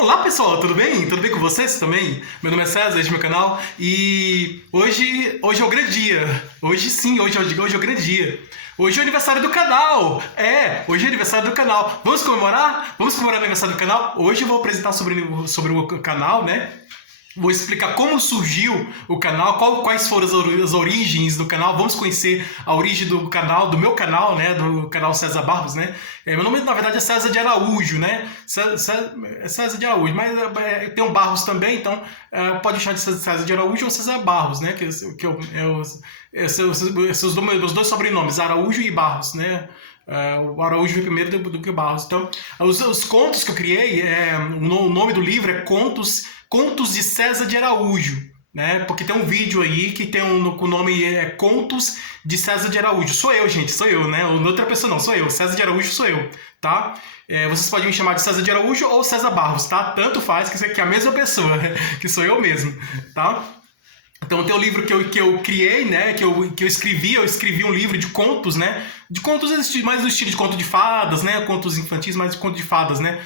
Olá pessoal, tudo bem? Tudo bem com vocês também? Meu nome é César, este é meu canal e hoje é o grande dia. Hoje sim, hoje é o grande dia. Hoje é o aniversário do canal. Hoje é o aniversário do canal. Vamos comemorar? Vamos comemorar o aniversário do canal? Hoje eu vou apresentar sobre o canal, né? Vou explicar como surgiu o canal, quais foram as origens do canal. Vamos conhecer a origem do canal, do meu canal, né? Do canal César Barros, né? Meu nome, na verdade, é César de Araújo, né? César de Araújo, mas tem um Barros também, então pode chamar de César de Araújo ou César Barros, né? Esses meus dois sobrenomes, Araújo e Barros, né? O Araújo veio primeiro do que o Barros. Então, os contos que eu criei, o nome do livro é Contos de César de Araújo, né? Porque tem um vídeo aí que tem o nome Contos de César de Araújo. Sou eu, gente, sou eu, né? Outra pessoa não, sou eu. César de Araújo sou eu, tá? Vocês podem me chamar de César de Araújo ou César Barros, tá? Tanto faz que é a mesma pessoa, que sou eu mesmo, tá? Então tem o livro que eu criei, né? Que eu escrevi um livro de contos, né? De contos mais do estilo de conto de fadas, né? Contos infantis, mais de conto de fadas, né?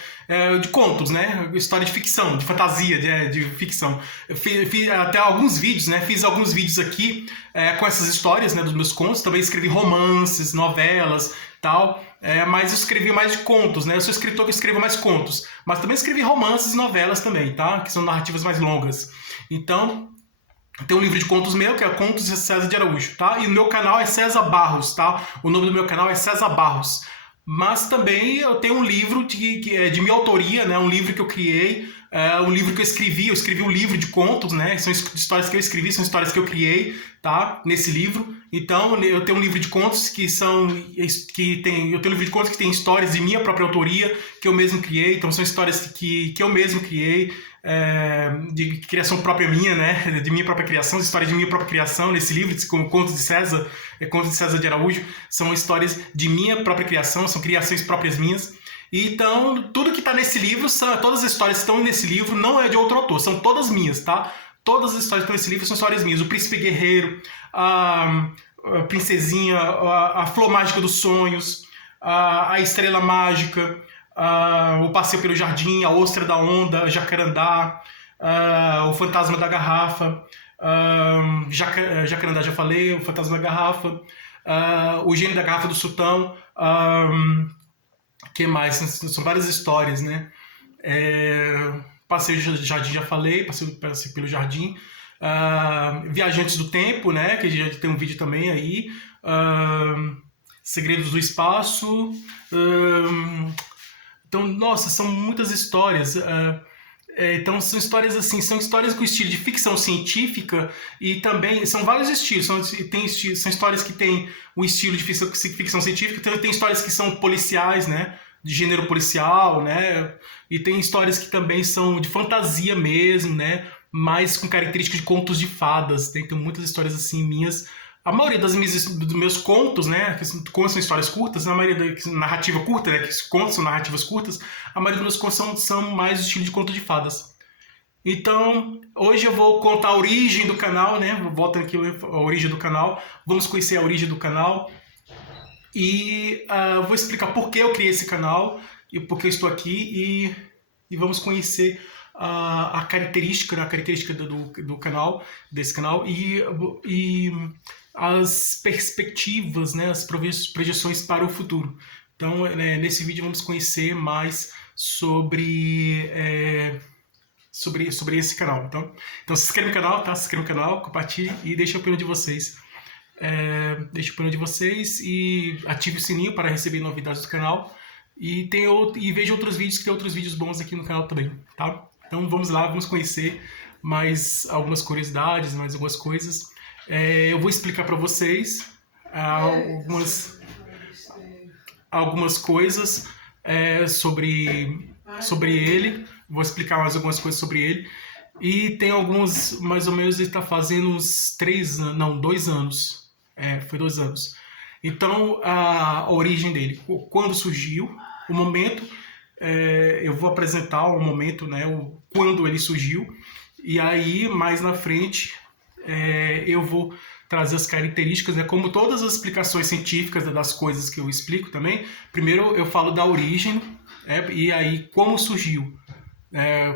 De contos, né? História de ficção, de fantasia, de ficção. Eu fiz até alguns vídeos, né? Fiz alguns vídeos aqui com essas histórias, né? Dos meus contos. Também escrevi romances, novelas, tal. Mas eu escrevi mais de contos, né? Eu sou escritor que escrevo mais contos. Mas também escrevi romances e novelas também, tá? Que são narrativas mais longas. Então tem um livro de contos meu, que é Contos de César de Araújo, tá? E o meu canal é César Barros, tá? O nome do meu canal é César Barros. Mas também eu tenho um livro que é de minha autoria, né? Um livro que eu criei, um livro que eu escrevi um livro de contos, né? São histórias que eu escrevi, são histórias que eu criei, tá? Nesse livro. Então, eu tenho um livro de contos eu tenho um livro de contos que tem histórias de minha própria autoria, que eu mesmo criei. Então, são histórias que eu mesmo criei, de criação própria minha, né? De minha própria criação, histórias de minha própria criação nesse livro, como Contos de César de Araújo, são histórias de minha própria criação, são criações próprias minhas. Então, tudo que está nesse livro, todas as histórias que estão nesse livro não é de outro autor, são todas minhas, tá? Todas as histórias que estão nesse livro são histórias minhas. O Príncipe Guerreiro, a Princesinha, a Flor Mágica dos Sonhos, a Estrela Mágica, o Passeio pelo Jardim, a Ostra da Onda, Jacarandá, o Fantasma da Garrafa, Jacarandá já falei, o Fantasma da Garrafa, o Gênio da Garrafa do Sultão, que mais? São várias histórias, né? Passeio do Jardim já falei, Passeio pelo Jardim, Viajantes do Tempo, né? Que já tem um vídeo também aí, Segredos do Espaço. Então, nossa, são muitas histórias. Então, são histórias assim, são histórias com estilo de ficção científica e também são vários estilos. São histórias que têm o estilo de ficção científica, tem histórias que são policiais, né? De gênero policial, né? E tem histórias que também são de fantasia mesmo, né? Mas com características de contos de fadas. Tem muitas histórias assim minhas. A maioria dos meus contos, né, que são histórias curtas, a maioria da narrativa curta, né, que contos são narrativas curtas, a maioria dos meus contos são mais do estilo de conto de fadas. Então, hoje eu vou contar a origem do canal, né, voltando aqui a origem do canal, vamos conhecer a origem do canal e vou explicar por que eu criei esse canal e por que eu estou aqui e vamos conhecer a característica, né, do canal, desse canal e as perspectivas, né, as projeções para o futuro. Então, nesse vídeo vamos conhecer mais sobre esse canal. Então se inscreve no canal, tá? Se inscreve no canal, compartilhe e deixe a opinião de vocês. Deixe a opinião de vocês e ative o sininho para receber novidades do canal. E veja outros vídeos, que tem outros vídeos bons aqui no canal também, tá? Então vamos lá, vamos conhecer mais algumas curiosidades, mais algumas coisas. Eu vou explicar para vocês algumas coisas sobre ele. Vou explicar mais algumas coisas sobre ele. E tem alguns, mais ou menos, ele está fazendo uns 2 anos. Foi 2 anos. Então, a origem dele, quando surgiu, o momento, eu vou apresentar o momento, né, quando ele surgiu. E aí, mais na frente, eu vou trazer as características, né? Como todas as explicações científicas das coisas que eu explico também. Primeiro eu falo da origem, e aí como surgiu.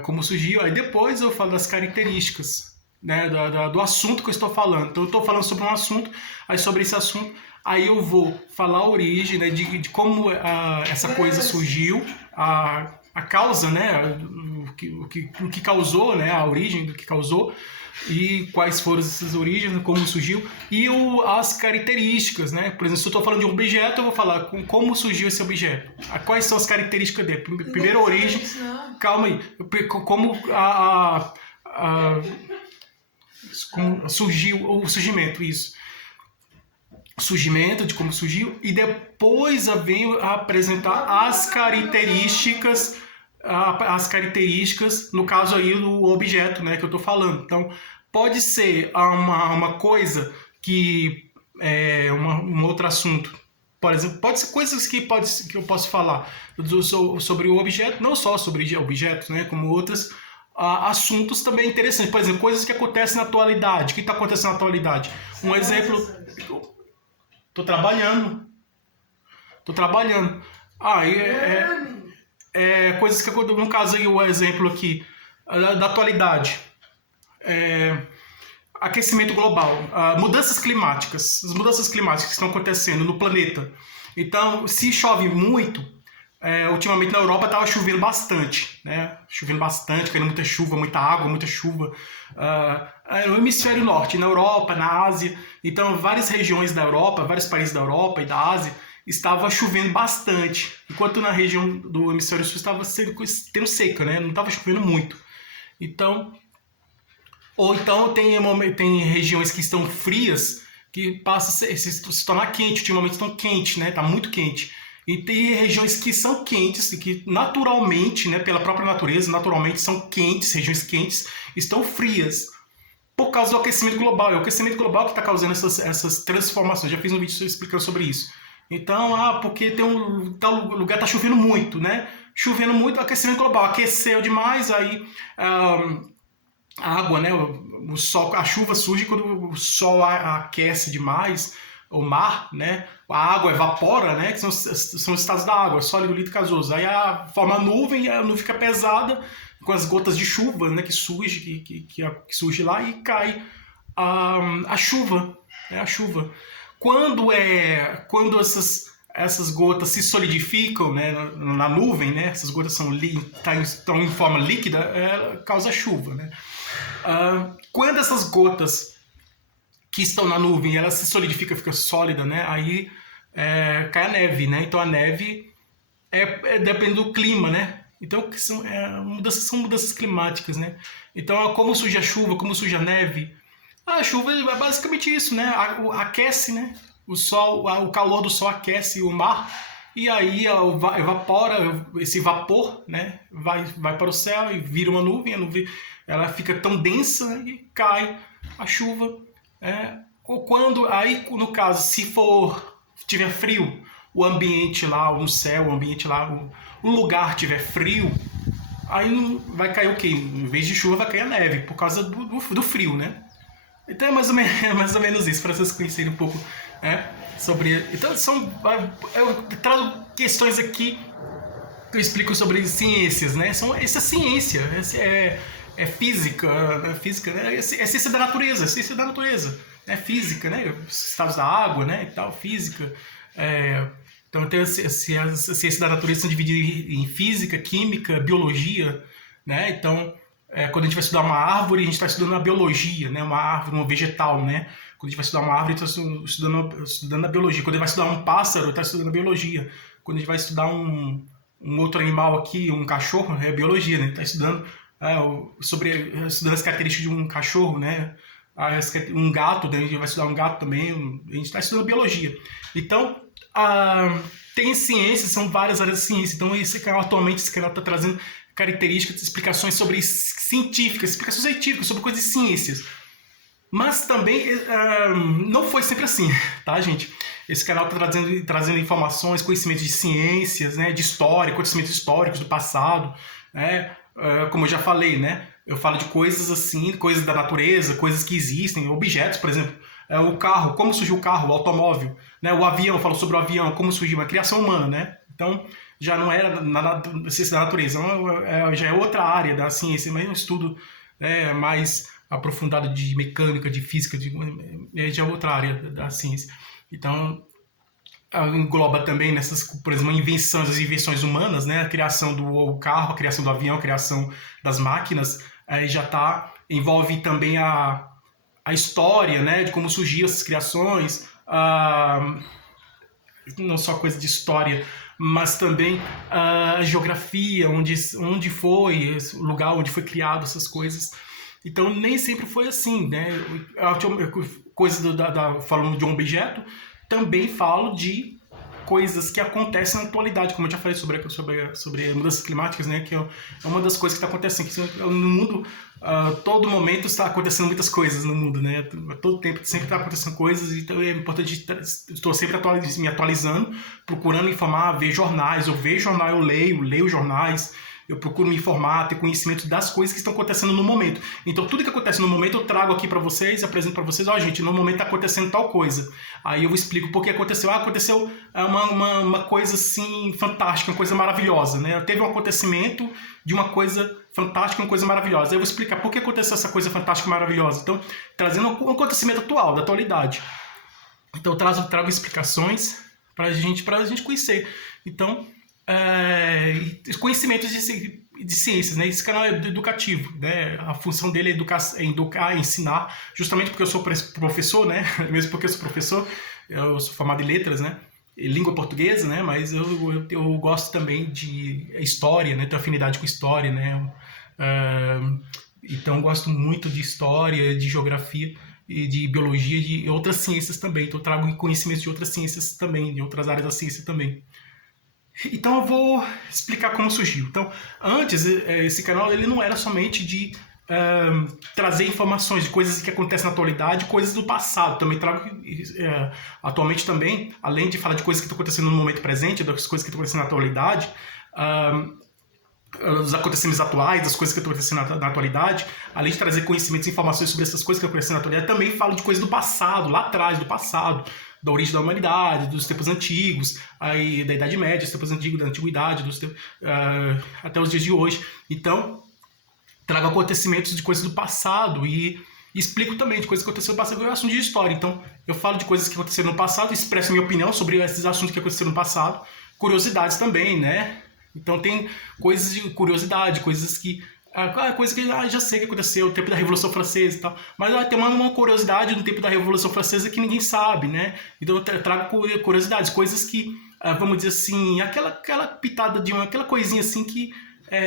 como surgiu. Aí depois eu falo das características, né, do assunto que eu estou falando. Então eu estou falando sobre um assunto, aí sobre esse assunto, aí eu vou falar a origem, né, de como essa coisa surgiu, a causa, né, o que causou, né, a origem do que causou, e quais foram essas origens, como surgiu, e as características, né? Por exemplo, se eu estou falando de um objeto, eu vou falar como surgiu esse objeto. Quais são as características dele? Primeira origem, calma aí, como como surgiu, o surgimento, isso. Surgimento, de como surgiu, e depois venho a apresentar as características, no caso aí do objeto, né, que eu estou falando. Então, pode ser uma coisa que é um outro assunto. Por exemplo, pode ser coisas que eu posso falar sobre o objeto, não só sobre objetos, né, como outros assuntos também interessantes. Por exemplo, coisas que acontecem na atualidade. O que está acontecendo na atualidade? Um exemplo... Tô trabalhando. Coisas que, no caso aí, o exemplo aqui da atualidade. Aquecimento global, mudanças climáticas, as mudanças climáticas que estão acontecendo no planeta. Então, se chove muito, ultimamente na Europa estava chovendo bastante, né? Chovendo bastante, caindo muita chuva, muita água, muita chuva. No hemisfério norte, na Europa, na Ásia. Então, várias regiões da Europa, vários países da Europa e da Ásia, estava chovendo bastante. Enquanto na região do hemisfério sul estava tendo seca, né? Não estava chovendo muito. Então, ou então tem regiões que estão frias, que passa a se tornar quente. Ultimamente estão quentes, né? Está muito quente. E tem regiões que são quentes, e que naturalmente, né, pela própria natureza, naturalmente são quentes, regiões quentes, estão frias, por causa do aquecimento global. É o aquecimento global que está causando essas transformações. Já fiz um vídeo explicando sobre isso. Então, porque tem tal lugar está chovendo muito, né? Chovendo muito, aquecimento global. Aqueceu demais, aí a água, né? O sol, a chuva surge quando o sol aquece demais, o mar, né? A água evapora, né? Que são os estados da água, sólido, líquido, gasoso. Aí forma a nuvem, e a nuvem fica pesada com as gotas de chuva, né? Que surge lá e cai a chuva, né? A chuva. Quando essas gotas se solidificam, né, na nuvem, né? Essas gotas estão em forma líquida, causa chuva, né? Quando essas gotas que estão na nuvem, ela se solidifica, fica sólida, né? Aí cai a neve, né? Então a neve depende do clima, né? Então são mudanças climáticas, né? Então como surge a chuva, como surge a neve? A chuva é basicamente isso, né? Aquece, né? O calor do sol aquece o mar e aí evapora esse vapor, né? Vai para o céu e vira uma nuvem. A nuvem ela fica tão densa e cai a chuva. Ou quando, aí no caso, se tiver frio, o ambiente lá, no céu, o ambiente lá, o lugar tiver frio, aí vai cair o quê? Em vez de chuva, vai cair a neve, por causa do frio, né? Então é mais ou menos isso, para vocês conhecerem um pouco sobre... Então eu trago questões aqui que eu explico sobre ciências, né? Essa é ciência, é física, né? É ciência da natureza, é física, né? Os estados da água, né? E tal, física. Então tem as ciências da natureza são divididas em física, química, biologia, né? Então quando a gente vai estudar uma árvore, a gente está estudando a biologia, né? Uma árvore, um vegetal, né? Quando a gente vai estudar uma árvore, a gente está estudando a biologia. Quando a gente vai estudar um pássaro, está estudando a biologia. Quando a gente vai estudar um outro animal aqui, um cachorro, é biologia, né? Está estudando estudando as características de um cachorro, né? Um gato, a gente vai estudar um gato também. A gente está estudando biologia. Então, tem ciências, são várias áreas de ciência. Então, esse canal está trazendo características, explicações científicas sobre coisas de ciências. Mas também não foi sempre assim, tá, gente? Esse canal está trazendo informações, conhecimentos de ciências, né, de história, conhecimentos históricos do passado, né? Como eu já falei, né? Eu falo de coisas assim, coisas da natureza, coisas que existem, objetos, por exemplo, o carro, como surgiu o carro, o automóvel, né? O avião, eu falo sobre o avião, como surgiu a criação humana, né? Então, já não era ciência da natureza, já é outra área da ciência, mas é um estudo mais aprofundado de mecânica, de física, já é outra área da ciência. Então, engloba também nessas, por exemplo, as invenções humanas, né? A criação do carro, a criação do avião, a criação das máquinas, envolve também a história, né? De como surgiam essas criações, não só coisa de história, mas também a geografia, onde foi, o lugar onde foi criado essas coisas. Então, nem sempre foi assim, né? Falando de um objeto, também falo de coisas que acontecem na atualidade, como eu já falei sobre mudanças climáticas, né? Que é uma das coisas que está acontecendo. Que no mundo, todo momento está acontecendo muitas coisas no mundo, né? Todo tempo sempre está acontecendo coisas, então é importante. Estou sempre me atualizando, procurando informar, ver jornais. Eu vejo jornal, eu leio jornais. Eu procuro me informar, ter conhecimento das coisas que estão acontecendo no momento. Então, tudo que acontece no momento eu trago aqui para vocês, apresento para vocês. Gente, no momento está acontecendo tal coisa. Aí eu explico por que aconteceu. Aconteceu uma coisa assim fantástica, uma coisa maravilhosa, né? Teve um acontecimento de uma coisa fantástica, uma coisa maravilhosa. Aí eu vou explicar por que aconteceu essa coisa fantástica e maravilhosa. Então, trazendo um acontecimento atual, da atualidade. Então, eu trago explicações para a gente conhecer. Então, conhecimentos de ciências, né? Esse canal é educativo, né? A função dele é educar, ensinar, justamente porque eu sou professor, né? Mesmo porque eu sou professor, eu sou formado em letras, né? Língua portuguesa, né? Mas eu gosto também de história, né? Tenho afinidade com história, né? Então eu gosto muito de história, de geografia e de biologia, de outras ciências também. Então eu trago conhecimentos de outras ciências também, de outras áreas da ciência também. Então eu vou explicar como surgiu. Então, antes, esse canal ele não era somente de trazer informações de coisas que acontecem na atualidade, coisas do passado. Também trago, atualmente também, além de falar de coisas que estão acontecendo no momento presente, das coisas que estão acontecendo na atualidade, os acontecimentos atuais, das coisas que estão acontecendo na atualidade, além de trazer conhecimentos e informações sobre essas coisas que estão acontecendo na atualidade, também falo de coisas do passado, lá atrás, do passado, da origem da humanidade, dos tempos antigos, aí da Idade Média, dos tempos antigos, da Antiguidade, até os dias de hoje. Então, trago acontecimentos de coisas do passado e explico também de coisas que aconteceram no passado, eu assunto de história. Então, eu falo de coisas que aconteceram no passado, expresso minha opinião sobre esses assuntos que aconteceram no passado, curiosidades também, né? Então, tem coisas de curiosidade, coisas que já sei que aconteceu no tempo da Revolução Francesa e tal, mas tem uma curiosidade no tempo da Revolução Francesa que ninguém sabe, né? Então eu trago curiosidades, coisas que, vamos dizer assim, aquela pitada aquela coisinha assim que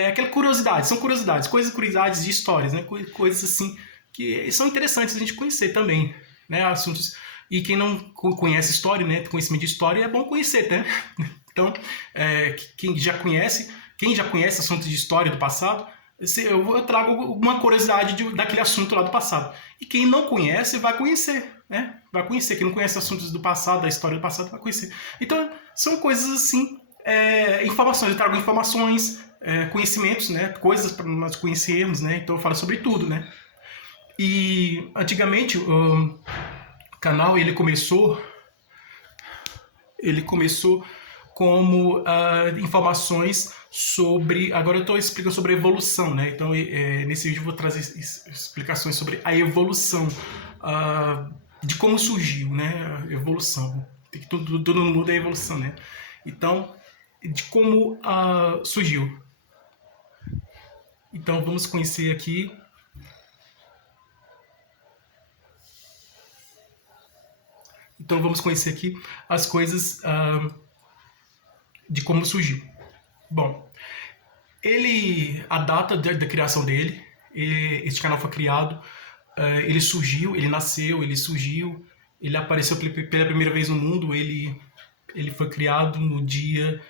aquela curiosidade, são curiosidades de histórias, né? Coisas assim que são interessantes a gente conhecer também, né? Assuntos, e quem não conhece história, né? Conhecimento de história é bom conhecer, né? Então, quem já conhece assuntos de história do passado, eu trago uma curiosidade daquele assunto lá do passado. E quem não conhece, vai conhecer, né? Vai conhecer. Quem não conhece assuntos do passado, da história do passado, vai conhecer. Então, são coisas assim, informações. Eu trago informações, conhecimentos, né? Coisas para nós conhecermos, né? Então, eu falo sobre tudo, né? E, antigamente, o canal, ele começou como informações sobre... Agora eu estou explicando sobre a evolução, né? Então, nesse vídeo eu vou trazer explicações sobre a evolução, de como surgiu, né? A evolução. Tudo no mundo é evolução, né? Então, de como surgiu. Então, vamos conhecer aqui... Então, vamos conhecer aqui as coisas de como surgiu. Bom, a data da criação dele, este canal foi criado, ele surgiu, ele nasceu, ele surgiu, ele apareceu pela primeira vez no mundo, ele foi criado no dia...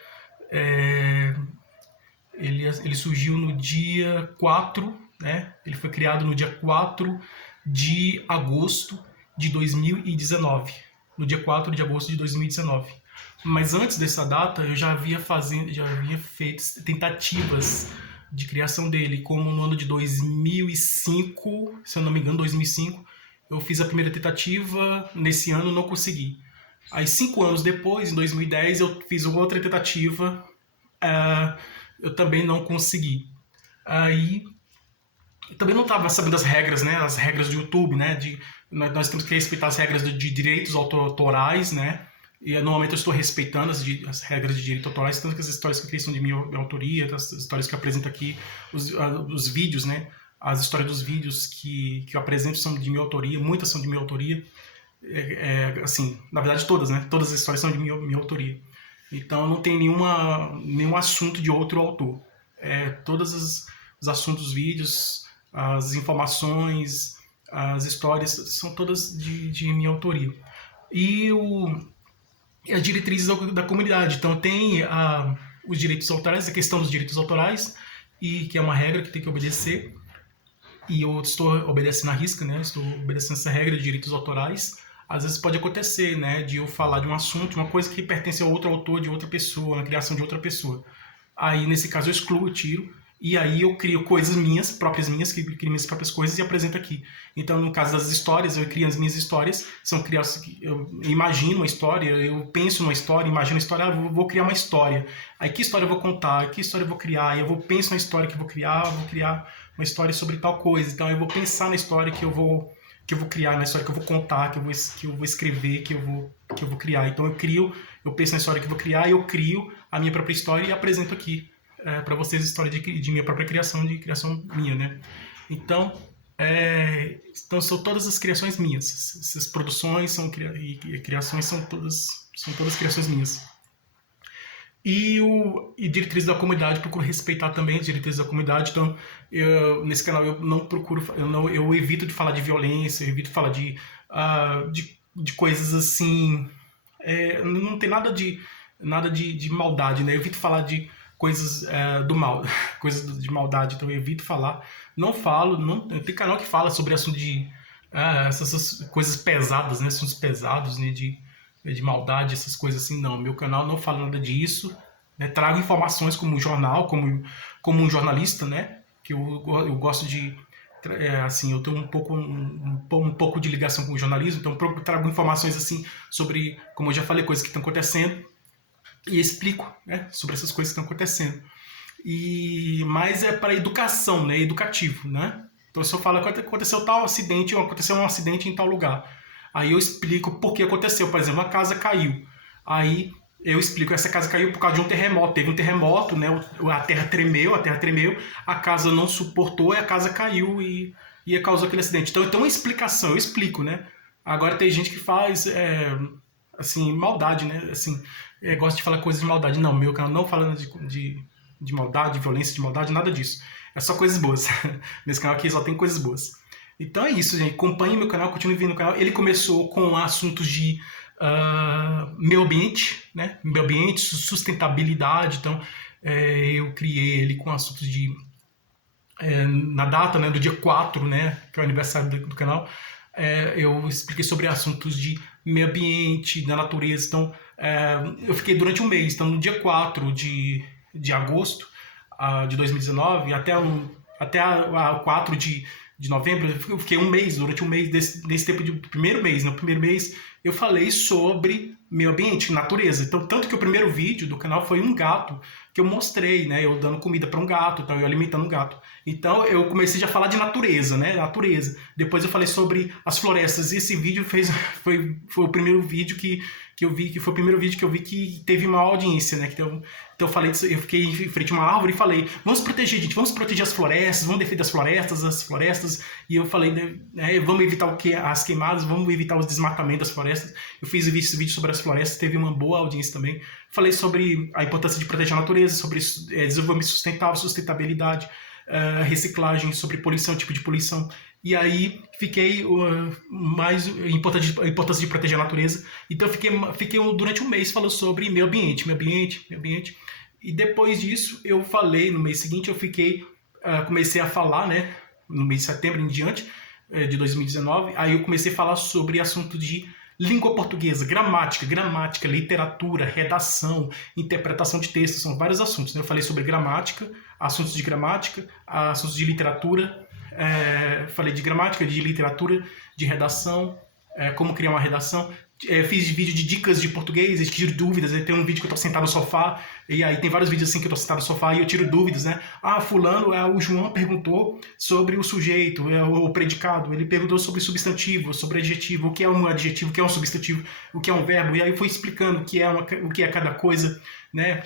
Ele surgiu no dia 4, né? Ele foi criado no dia 4 de agosto de 2019. No dia 4 de agosto de 2019. Mas antes dessa data, eu já havia feito tentativas de criação dele, como no ano de 2005, se eu não me engano, 2005, eu fiz a primeira tentativa, nesse ano não consegui. Aí 5 anos depois, em 2010, eu fiz outra tentativa eu também não consegui. Aí, eu também não estava sabendo as regras, né? As regras do YouTube, né? Nós temos que respeitar as regras de direitos autorais, né? E normalmente eu estou respeitando as regras de direitos autorais, tanto que as histórias que eu criei são de minha autoria, as histórias que eu apresento aqui, os vídeos, né? As histórias dos vídeos que eu apresento são de minha autoria, muitas são de minha autoria. Assim, na verdade todas, né? Todas as histórias são de minha autoria. Então não tem nenhum assunto de outro autor. Todos os assuntos dos vídeos, as informações, as histórias são todas de minha autoria. E as diretrizes da comunidade. Então tem os direitos autorais, a questão dos direitos autorais, e que é uma regra que tem que obedecer. E eu estou obedecendo à risca, né? Estou obedecendo essa regra de direitos autorais. Às vezes pode acontecer, né, de eu falar de um assunto, uma coisa que pertence a outro autor, de outra pessoa, na criação de outra pessoa. Aí, nesse caso, eu excluo, eu tiro, e aí eu crio coisas minhas, que crio minhas próprias coisas e apresento aqui. Então, no caso das histórias, eu crio as minhas histórias, são criadas, eu imagino uma história, eu penso numa história, imagino uma história, eu vou criar uma história. Aí, que história eu vou contar, que história eu vou criar, aí eu penso na história que eu vou criar uma história sobre tal coisa. Então, eu vou pensar na história que eu vou criar, na história que eu vou contar, que eu vou escrever, que eu vou criar. Então eu penso na história que eu vou criar, eu crio a minha própria história e apresento aqui para vocês a história de minha própria criação, de criação minha, né? Então são todas as criações minhas. Essas produções e criações são todas criações minhas. E diretrizes da comunidade, procuro respeitar também as diretrizes da comunidade. Então, nesse canal eu não procuro, eu evito de falar de violência, eu evito de falar de coisas assim. Não tem nada de maldade, né? Eu evito falar de coisas do mal, coisas de maldade. Então, eu evito falar. Não falo, tem canal que fala sobre assunto de essas coisas pesadas, né? Assuntos pesados, né? De maldade, essas coisas assim, não. Meu canal não fala nada disso, né? Trago informações como um jornal, como um jornalista, né? Que eu gosto de... assim, eu tenho um pouco de ligação com o jornalismo, então eu trago informações assim sobre, como eu já falei, coisas que estão acontecendo e explico, né, sobre essas coisas que estão acontecendo. Mas é para educação, né? Educativo, né? Então se eu falo que aconteceu tal acidente, ou aconteceu um acidente em tal lugar, aí eu explico por que aconteceu. Por exemplo, uma casa caiu. Aí eu explico, essa casa caiu por causa de um terremoto. Teve um terremoto, né? A terra tremeu, a casa não suportou e a casa caiu e causou aquele acidente. Então, uma explicação, eu explico, né? Agora tem gente que faz, assim, maldade, né? Assim, gosta de falar coisas de maldade. Não, meu canal não fala de maldade, de violência, de maldade, nada disso. É só coisas boas. Nesse canal aqui só tem coisas boas. Então é isso, gente. Acompanhe meu canal, continue vendo o canal. Ele começou com assuntos de meio ambiente, né? Meio ambiente, sustentabilidade. Então eu criei ele com assuntos de... na data, né, do dia 4, né, que é o aniversário do canal, eu expliquei sobre assuntos de meio ambiente, da natureza. Então eu fiquei durante um mês. Então no dia 4 de agosto de 2019 até 4 de novembro, eu fiquei durante um mês desse tempo de primeiro mês. No primeiro mês eu falei sobre meio ambiente, natureza. Então, tanto que o primeiro vídeo do canal foi um gato que eu mostrei, né? Eu dando comida para um gato, então eu alimentando um gato. Então eu comecei já a falar de natureza, né? Natureza. Depois eu falei sobre as florestas. E esse vídeo foi o primeiro vídeo que eu vi, que foi o primeiro vídeo que eu vi que teve uma audiência, né? Então eu falei disso, eu fiquei em frente a uma árvore e falei: vamos proteger, gente, vamos proteger as florestas, vamos defender as florestas. E eu falei, né, vamos evitar as queimadas, vamos evitar os desmatamentos das florestas. Eu fiz esse vídeo sobre as florestas, teve uma boa audiência também. Falei sobre a importância de proteger a natureza, sobre desenvolvimento sustentável, sustentabilidade, reciclagem, sobre poluição, tipo de poluição. E aí fiquei mais a importância de proteger a natureza. Então eu fiquei durante um mês falando sobre meio ambiente. E depois disso eu falei, no mês seguinte eu comecei a falar, né, no mês de setembro em diante de 2019, aí eu comecei a falar sobre assunto de língua portuguesa, gramática, literatura, redação, interpretação de textos, são vários assuntos, né? Eu falei sobre gramática, assuntos de gramática, assuntos de literatura, falei de gramática, de literatura, de redação, como criar uma redação, fiz vídeo de dicas de português, eu tiro dúvidas. Tem um vídeo que eu tô sentado no sofá, e aí tem vários vídeos assim que eu tô sentado no sofá e eu tiro dúvidas, né? Fulano, o João perguntou sobre o sujeito, o predicado. Ele perguntou sobre substantivo, sobre adjetivo, o que é um adjetivo, o que é um substantivo, o que é um verbo. E aí foi explicando o que é cada coisa, né?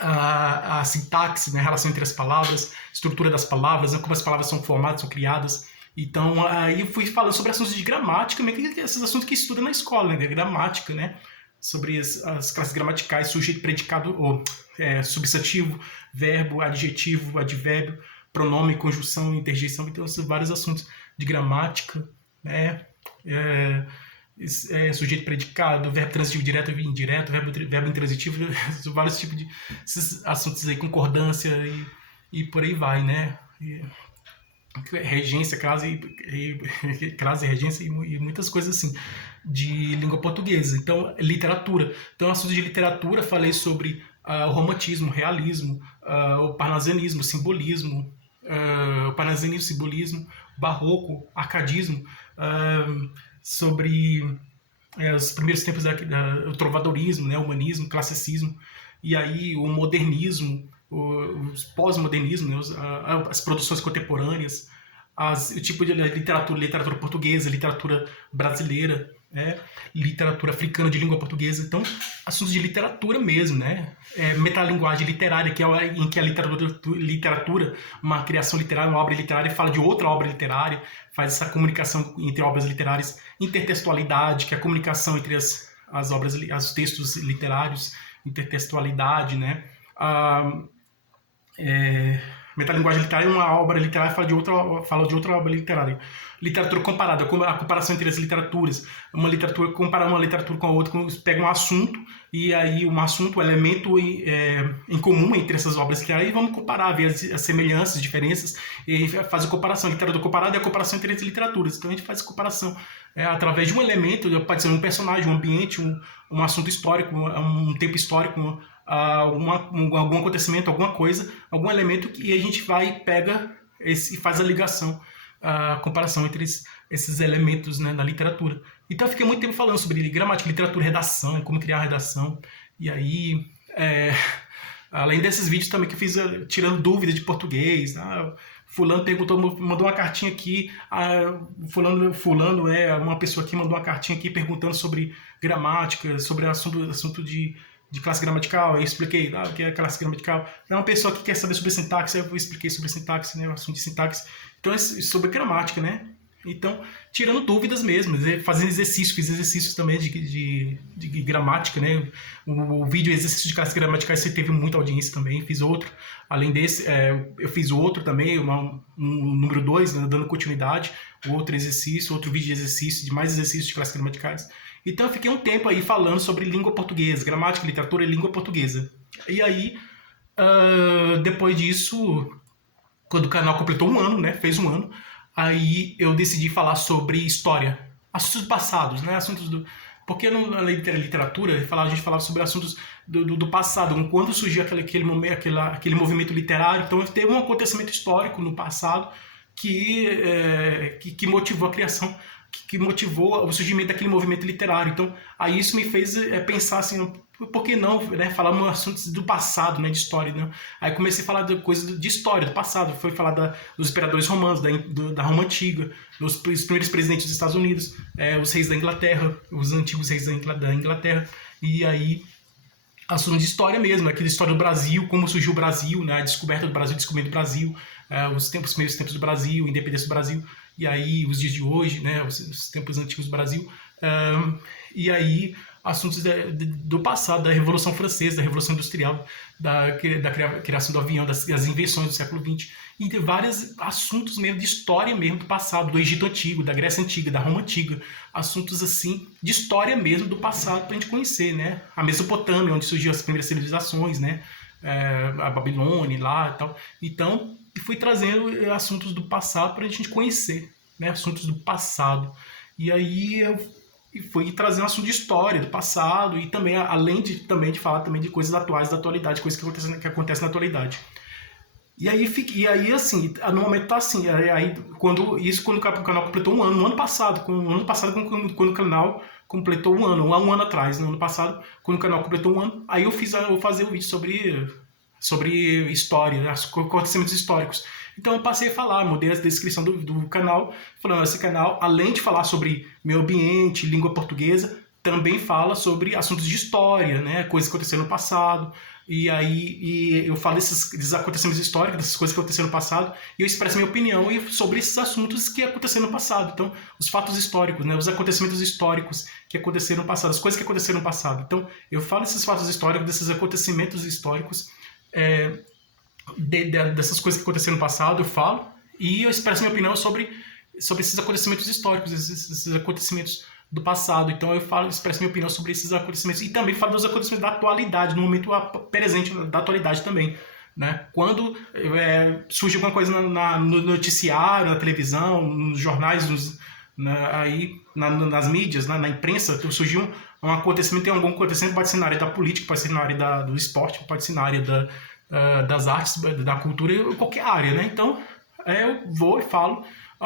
A sintaxe, né? A relação entre as palavras, estrutura das palavras, né? Como as palavras são formadas, são criadas. Então, aí eu fui falando sobre assuntos de gramática, esses assuntos que estuda na escola, né? Gramática, né? Sobre as classes gramaticais, sujeito, predicado, ou substantivo, verbo, adjetivo, advérbio, pronome, conjunção, interjeição. Então, são vários assuntos de gramática, né? Sujeito, predicado, verbo transitivo direto e indireto, verbo intransitivo, vários tipos de assuntos aí, concordância e por aí vai, né? Regência, crase, regência e muitas coisas assim de língua portuguesa. Então, literatura. Então, assuntos de literatura, falei sobre o romantismo, o realismo, o parnasianismo, o simbolismo, o parnasianismo, simbolismo, barroco, arcadismo, sobre os primeiros tempos do trovadorismo, né, humanismo, classicismo, e aí o modernismo, os pós-modernismo, né, as produções contemporâneas, o tipo de literatura portuguesa, literatura brasileira, né, literatura africana de língua portuguesa. Então, assuntos de literatura mesmo, né? Metalinguagem literária, em que a literatura, uma criação literária, uma obra literária, fala de outra obra literária, faz essa comunicação entre obras literárias. Intertextualidade, que é a comunicação entre as obras, os textos literários, intertextualidade, né? Metalinguagem literária é uma obra literária que fala de outra obra literária. Literatura comparada, a comparação entre as literaturas. Uma literatura compara uma literatura com a outra, pega um assunto, e aí um assunto, um elemento em comum entre essas obras literárias, e vamos comparar, ver as semelhanças, as diferenças, e faz a comparação. A literatura comparada é a comparação entre as literaturas. Então a gente faz a comparação através de um elemento, pode ser um personagem, um ambiente, um assunto histórico, um tempo histórico, algum acontecimento, alguma coisa, algum elemento, e a gente pega e faz a ligação, a comparação entre esses elementos, né, na literatura. Então eu fiquei muito tempo falando sobre gramática, literatura, redação, como criar redação, e aí, além desses vídeos também que eu fiz tirando dúvidas de português, fulano mandou uma cartinha aqui, fulano uma pessoa aqui mandou uma cartinha aqui perguntando sobre gramática, sobre assunto de classe gramatical. Eu expliquei o que é classe gramatical. Uma pessoa que quer saber sobre sintaxe, eu expliquei sobre sintaxe, né, o assunto de sintaxe. Então, é sobre gramática, né? Então, tirando dúvidas mesmo, fazendo exercícios, fiz exercícios também de gramática, né? O vídeo exercício de classes gramaticais você teve muita audiência também, fiz outro. Além desse, eu fiz outro também, um número 2, né, dando continuidade, outro exercício, outro vídeo de exercício, de mais exercícios de classes gramaticais. Então eu fiquei um tempo aí falando sobre língua portuguesa, gramática, literatura e língua portuguesa. E aí, depois disso, quando o canal completou um ano, né, fez um ano, aí eu decidi falar sobre história, assuntos passados, né, porque na literatura a gente falava sobre assuntos do passado, quando surgiu aquele movimento literário. Então teve um acontecimento histórico no passado que motivou a criação, que motivou o surgimento daquele movimento literário. Então aí isso me fez pensar assim, por que não, né, falar assuntos do passado, né, de história, né? Aí comecei a falar de coisas de história, do passado. Foi falar dos imperadores romanos, da Roma Antiga, dos primeiros presidentes dos Estados Unidos, os reis da Inglaterra, os antigos reis da Inglaterra. E aí, assunto de história mesmo, aquela história do Brasil, como surgiu o Brasil, né, a descoberta do Brasil, o descobrimento do Brasil, os primeiros tempos do Brasil, a independência do Brasil, e aí os dias de hoje, né, os tempos antigos do Brasil. E aí, assuntos do passado, da Revolução Francesa, da Revolução Industrial, da criação do avião, das invenções do século XX, e de vários assuntos mesmo de história mesmo do passado, do Egito Antigo, da Grécia Antiga, da Roma Antiga, assuntos assim de história mesmo do passado para a gente conhecer, né? A Mesopotâmia, onde surgiu as primeiras civilizações, né? A Babilônia lá e tal. Então, fui trazendo assuntos do passado para a gente conhecer, né? Assuntos do passado. E aí eu fui trazer um assunto de história, do passado, e também, além de falar também de coisas atuais, da atualidade, coisas que acontecem na atualidade. E aí assim, no momento tá assim, quando o canal completou um ano, no ano passado, quando o canal completou um ano, há um ano atrás, no ano passado, quando o canal completou um ano, aí eu vou fazer um vídeo sobre história, acontecimentos históricos. Então eu passei a falar, mudei a descrição do canal, falando, esse canal, além de falar sobre meio ambiente, língua portuguesa, também fala sobre assuntos de história, né, coisas que aconteceram no passado, e eu falo desses acontecimentos históricos, dessas coisas que aconteceram no passado, e eu expresso minha opinião sobre esses assuntos que aconteceram no passado. Então, os fatos históricos, né, os acontecimentos históricos que aconteceram no passado, as coisas que aconteceram no passado. Então, eu falo desses fatos históricos, desses acontecimentos históricos, dessas coisas que aconteceram no passado, eu falo, e eu expresso minha opinião sobre esses acontecimentos históricos, esses acontecimentos do passado. Então eu expresso minha opinião sobre esses acontecimentos, e também falo dos acontecimentos da atualidade, no momento presente da atualidade também. Né? Quando surge alguma coisa no noticiário, na televisão, nos jornais, nas mídias, na imprensa, surgiu um acontecimento, tem algum acontecimento, pode ser na área da política, pode ser na área do esporte, pode ser na área das artes, da cultura, qualquer área, né? Então, eu vou e falo,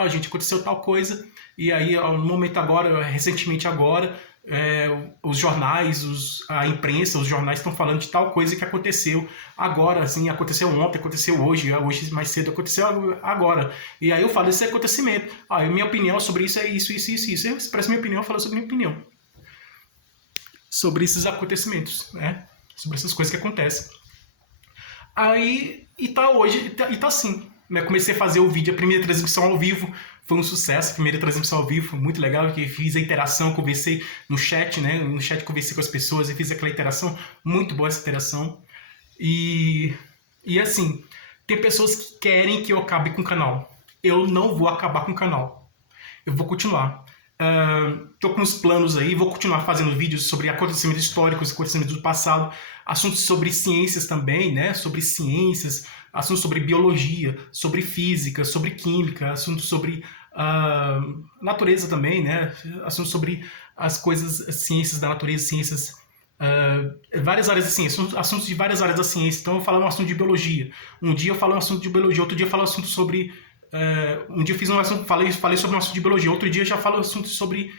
gente, aconteceu tal coisa, e aí, no momento agora, recentemente agora, os jornais, a imprensa, os jornais estão falando de tal coisa que aconteceu agora, assim, aconteceu ontem, aconteceu hoje mais cedo, aconteceu agora. E aí eu falo esse acontecimento. Minha opinião sobre isso é isso. Eu expresso minha opinião, falo sobre minha opinião. Sobre esses acontecimentos, né? Sobre essas coisas que acontecem. Aí, e tá assim, né? Comecei a fazer o vídeo, a primeira transmissão ao vivo, foi um sucesso, a primeira transmissão ao vivo, muito legal, que fiz a interação, conversei no chat, né? No chat conversei com as pessoas e fiz aquela interação, muito boa essa interação. E assim, tem pessoas que querem que eu acabe com o canal. Eu não vou acabar com o canal. Eu vou continuar. Tô com uns planos aí, vou continuar fazendo vídeos sobre acontecimentos históricos, acontecimentos do passado, assuntos sobre ciências também, né? Sobre ciências, assuntos sobre biologia, sobre física, sobre química, assuntos sobre natureza também, né? Assuntos sobre as coisas, ciências da natureza, ciências, várias áreas da ciência, assuntos de várias áreas da ciência. Então eu falo um assunto de biologia, um dia eu falo um assunto de biologia, outro dia eu falo um assunto sobre... um dia eu fiz um assunto, falei sobre um assunto de biologia, outro dia já falo um assunto sobre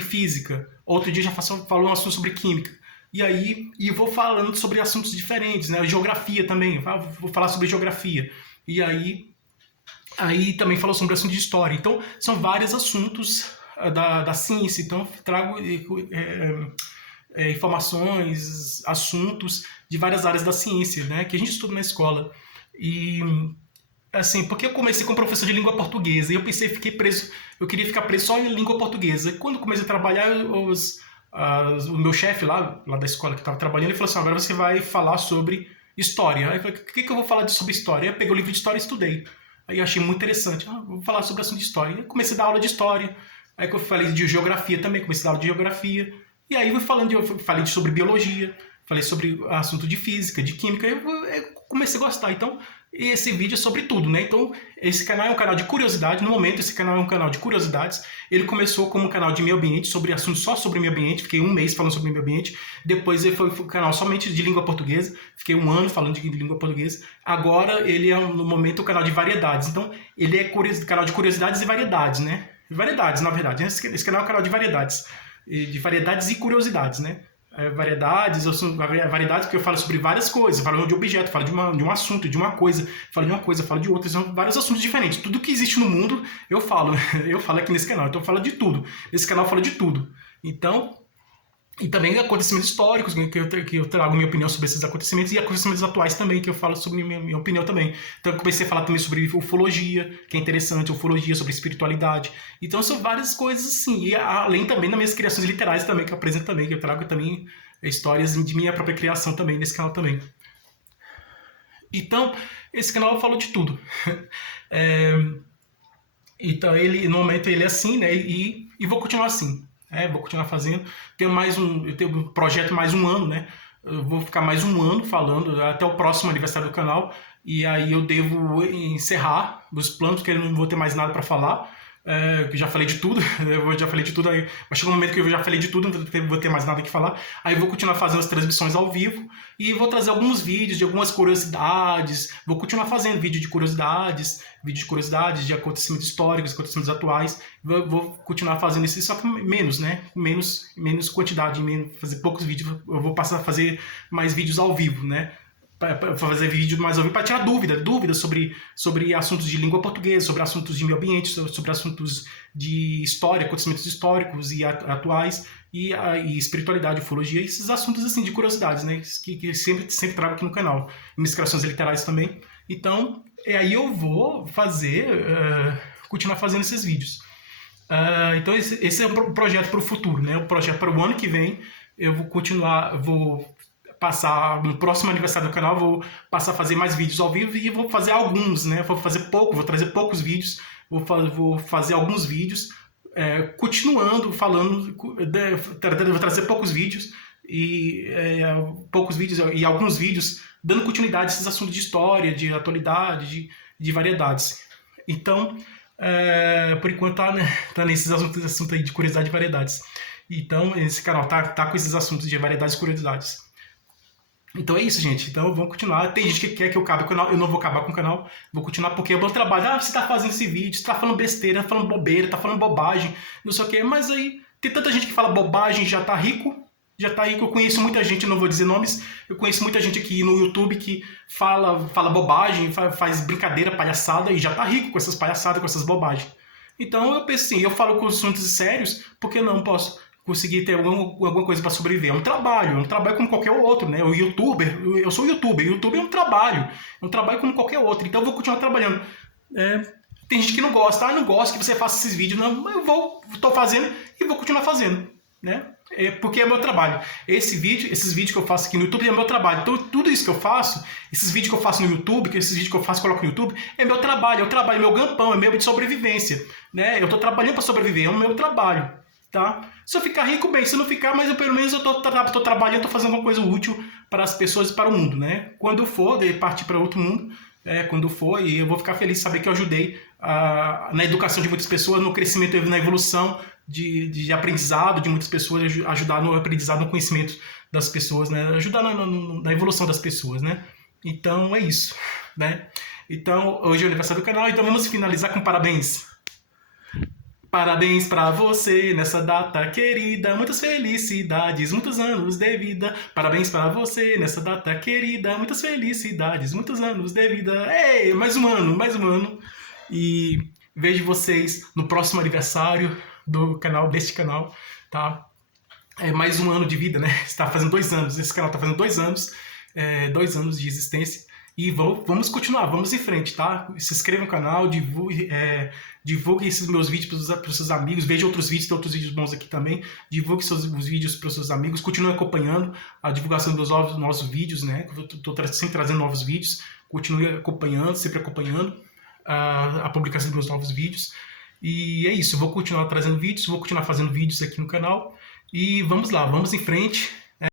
física, outro dia já falo um assunto sobre química. E aí vou falando sobre assuntos diferentes, né? Geografia também, vou falar sobre geografia. E aí também falo sobre assunto de história. Então, são vários assuntos da ciência. Então, trago informações, assuntos de várias áreas da ciência, né? Que a gente estuda na escola. E... assim, porque eu comecei como professor de língua portuguesa e eu pensei, eu queria ficar preso só em língua portuguesa. E quando comecei a trabalhar, o meu chefe lá da escola que estava trabalhando, ele falou assim, agora você vai falar sobre história. Aí eu falei, o que eu vou falar sobre história? Aí eu peguei o livro de história e estudei. Aí eu achei muito interessante, vou falar sobre assunto de história. E comecei a dar aula de história. Aí eu falei de geografia também, comecei a dar aula de geografia. E aí eu falei sobre biologia, falei sobre assunto de física, de química, eu comecei a gostar. Então, esse vídeo é sobre tudo, né? Então, esse canal é um canal de curiosidade. No momento, esse canal é um canal de curiosidades. Ele começou como um canal de meio ambiente, sobre assuntos só sobre meio ambiente. Fiquei um mês falando sobre meio ambiente. Depois, ele foi um canal somente de língua portuguesa. Fiquei um ano falando de língua portuguesa. Agora, ele é, no momento, um canal de variedades. Então, ele é canal de curiosidades e variedades, né? Variedades, na verdade. Esse canal é um canal de variedades. De variedades e curiosidades, né? Variedades porque eu falo sobre várias coisas, falo de objeto, falo de um assunto, de uma coisa, falo de uma coisa, falo de outra, são vários assuntos diferentes. Tudo que existe no mundo, eu falo aqui nesse canal, então eu falo de tudo. Esse canal fala de tudo. Então, e também acontecimentos históricos, que eu trago minha opinião sobre esses acontecimentos, e acontecimentos atuais também, que eu falo sobre minha opinião também. Então eu comecei a falar também sobre ufologia, que é interessante, ufologia, sobre espiritualidade. Então são várias coisas assim, e além também das minhas criações literárias também, que eu apresento também, que eu trago também histórias de minha própria criação também, nesse canal também. Então, esse canal eu falo de tudo. Então, no momento ele é assim, né, e vou continuar assim. Vou continuar fazendo. Eu tenho um projeto mais um ano, né? Eu vou ficar mais um ano falando até o próximo aniversário do canal. E aí eu devo encerrar os planos, porque eu não vou ter mais nada para falar. que eu já falei de tudo, eu já falei de tudo, aí vai chegar um momento que eu já falei de tudo, não vou ter mais nada que falar, aí eu vou continuar fazendo as transmissões ao vivo, e vou trazer alguns vídeos de algumas curiosidades, vou continuar fazendo vídeo de curiosidades, de acontecimentos históricos, acontecimentos atuais, vou continuar fazendo isso, só que menos, né, menos quantidade, fazer poucos vídeos, eu vou passar a fazer mais vídeos ao vivo, né, para fazer vídeo mais ao vivo, para tirar dúvidas sobre assuntos de língua portuguesa, sobre assuntos de meio ambiente, sobre assuntos de história, acontecimentos históricos e atuais, e espiritualidade, ufologia, esses assuntos assim de curiosidades, né, que sempre trago aqui no canal, investigações literárias também. Então, aí eu vou continuar fazendo esses vídeos. Então esse é o projeto para o futuro, né, o projeto para o ano que vem. Eu vou passar no próximo aniversário do canal, vou passar a fazer mais vídeos ao vivo e vou fazer alguns, né? Vou trazer poucos vídeos, vou fazer alguns vídeos, continuando falando, vou trazer poucos vídeos e alguns vídeos dando continuidade a esses assuntos de história, de atualidade, de variedades. Então, por enquanto tá nesses assuntos aí de curiosidade e variedades. Então, esse canal tá com esses assuntos de variedades e curiosidades. Então é isso, gente. Então vamos continuar. Tem gente que quer que eu acabe com o canal. Eu não vou acabar com o canal. Vou continuar porque é o meu trabalho. Você tá fazendo esse vídeo, você tá falando besteira, tá falando bobeira, tá falando bobagem, não sei o quê. Mas aí tem tanta gente que fala bobagem, já tá rico. Eu conheço muita gente, eu não vou dizer nomes. Eu conheço muita gente aqui no YouTube que fala bobagem, faz brincadeira, palhaçada e já tá rico com essas palhaçadas, com essas bobagens. Então eu penso assim, eu falo com assuntos sérios, porque não posso conseguir ter alguma coisa para sobreviver. É um trabalho como qualquer outro, né? O youtuber, eu sou youtuber, o YouTube é um trabalho como qualquer outro, então eu vou continuar trabalhando. Tem gente que não gosta, não gosta que você faça esses vídeos, não, mas tô fazendo e vou continuar fazendo, né? Porque é meu trabalho. Esses vídeos que eu faço aqui no YouTube é meu trabalho. Então tudo isso que eu faço, esses vídeos que eu faço no YouTube, esses vídeos que eu faço e coloco no YouTube, é meu trabalho, é meu ganpão, é meu de sobrevivência, né? Eu tô trabalhando para sobreviver, é o meu trabalho. Tá? Se eu ficar rico, bem. Se eu não ficar, mas pelo menos eu tô trabalhando, tô fazendo alguma coisa útil para as pessoas e para o mundo, né? Quando for de partir para outro mundo, quando for, e eu vou ficar feliz de saber que eu ajudei na educação de muitas pessoas, no crescimento e na evolução de aprendizado de muitas pessoas, ajudar no aprendizado, no conhecimento das pessoas, né? Ajudar na evolução das pessoas, né? Então é isso, né? Então hoje é o aniversário do canal, então vamos finalizar com parabéns. Parabéns pra você nessa data querida, muitas felicidades, muitos anos de vida. Parabéns pra você nessa data querida, muitas felicidades, muitos anos de vida. Ei, mais um ano. E vejo vocês no próximo aniversário deste canal, tá? Mais um ano de vida, né? Está fazendo 2 anos, esse canal está fazendo 2 anos, 2 anos de existência. E vamos continuar, vamos em frente, tá? Se inscreva no canal, divulgue esses meus vídeos para os seus amigos, veja outros vídeos, tem outros vídeos bons aqui também, divulgue os vídeos para os seus amigos, continue acompanhando a divulgação dos nossos vídeos, né? Eu estou sempre trazendo novos vídeos, continue acompanhando, sempre acompanhando a publicação dos meus novos vídeos. E é isso, eu vou continuar trazendo vídeos, vou continuar fazendo vídeos aqui no canal, e vamos lá, vamos em frente.